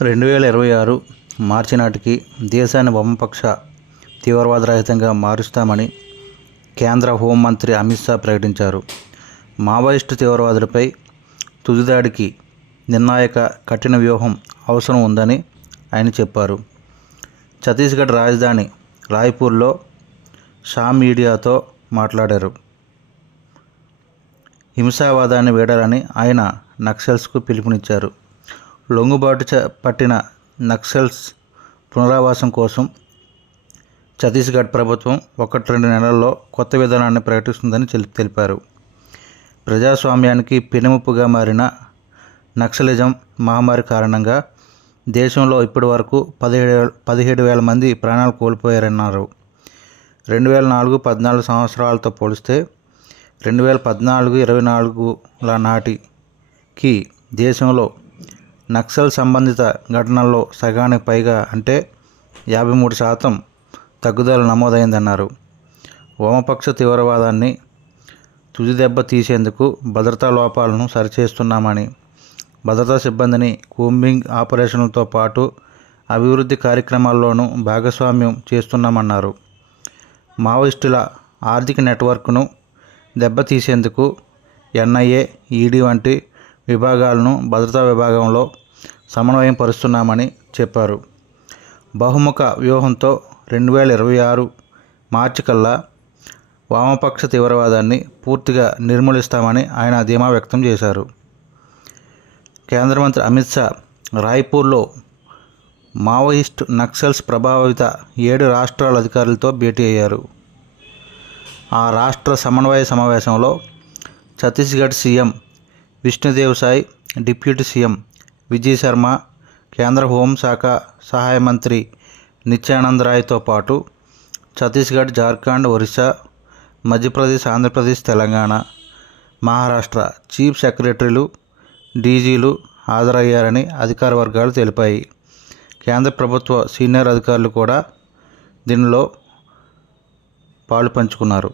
రెండు వేల ఇరవై ఆరు మార్చి నాటికి దేశాన్ని వామపక్ష తీవ్రవాద రహితంగా మారుస్తామని కేంద్ర హోంమంత్రి అమిత్ షా ప్రకటించారు. మావోయిస్టు తీవ్రవాదులపై తుదిదాడికి నిర్ణాయక కఠిన వ్యూహం అవసరం ఉందని ఆయన చెప్పారు. ఛత్తీస్గఢ్ రాజధాని రాయ్పూర్లో షా మీడియాతో మాట్లాడారు. హింసావాదాన్ని వీడాలని ఆయన నక్సల్స్కు పిలుపునిచ్చారు. లొంగుబాటు పట్టిన నక్సల్స్ పునరావాసం కోసం ఛత్తీస్గఢ్ ప్రభుత్వం ఒకటి రెండు నెలల్లో కొత్త విధానాన్ని ప్రకటిస్తుందని తెలిపారు. ప్రజాస్వామ్యానికి పెనుముప్పుగా మారిన నక్సలిజం మహమ్మారి కారణంగా దేశంలో ఇప్పటి వరకు పదిహేడు పదిహేడు వేల మంది ప్రాణాలు కోల్పోయారన్నారు. రెండు వేల నాలుగు పద్నాలుగు సంవత్సరాలతో పోలిస్తే రెండు వేల పద్నాలుగు ఇరవై నాలుగుల నాటికి దేశంలో నక్సల్ సంబంధిత ఘటనల్లో సగానికి పైగా అంటే యాభై మూడు శాతం తగ్గుదల నమోదైందన్నారు. వామపక్ష తీవ్రవాదాన్ని తుది దెబ్బ తీసేందుకు భద్రతా లోపాలను సరిచేస్తున్నామని భద్రతా సిబ్బందిని కూంబింగ్ ఆపరేషన్లతో పాటు అభివృద్ధి కార్యక్రమాల్లోనూ భాగస్వామ్యం చేస్తున్నామన్నారు. మావోయిస్టుల ఆర్థిక నెట్వర్క్ను దెబ్బతీసేందుకు ఎన్ఐఏ ఈడీ వంటి విభాగాలను భద్రతా విభాగంలో సమన్వయం పరుస్తున్నామని చెప్పారు. బహుముఖ వ్యూహంతో రెండు వేల ఇరవై ఆరు మార్చి కల్లా వామపక్ష తీవ్రవాదాన్ని పూర్తిగా నిర్మూలిస్తామని ఆయన ధీమా వ్యక్తం చేశారు. కేంద్ర మంత్రి అమిత్ షా రాయ్పూర్లో మావోయిస్ట్ నక్సల్స్ ప్రభావిత ఏడు రాష్ట్రాల అధికారులతో భేటీ అయ్యారు. ఆ రాష్ట్ర సమన్వయ సమావేశంలో Chhattisgarh CM Vishnudev Sai deputy CM Vijay Sharma కేంద్ర హోంశాఖ సహాయ మంత్రి నిత్యానందరాయ్తో పాటు ఛత్తీస్గఢ్ జార్ఖండ్ ఒరిస్సా మధ్యప్రదేశ్ ఆంధ్రప్రదేశ్ తెలంగాణ మహారాష్ట్ర చీఫ్ సెక్రటరీలు డీజీలు హాజరయ్యారని అధికార వర్గాలు తెలిపాయి. కేంద్ర ప్రభుత్వ సీనియర్ అధికారులు కూడా దీనిలో పాలు పంచుకున్నారు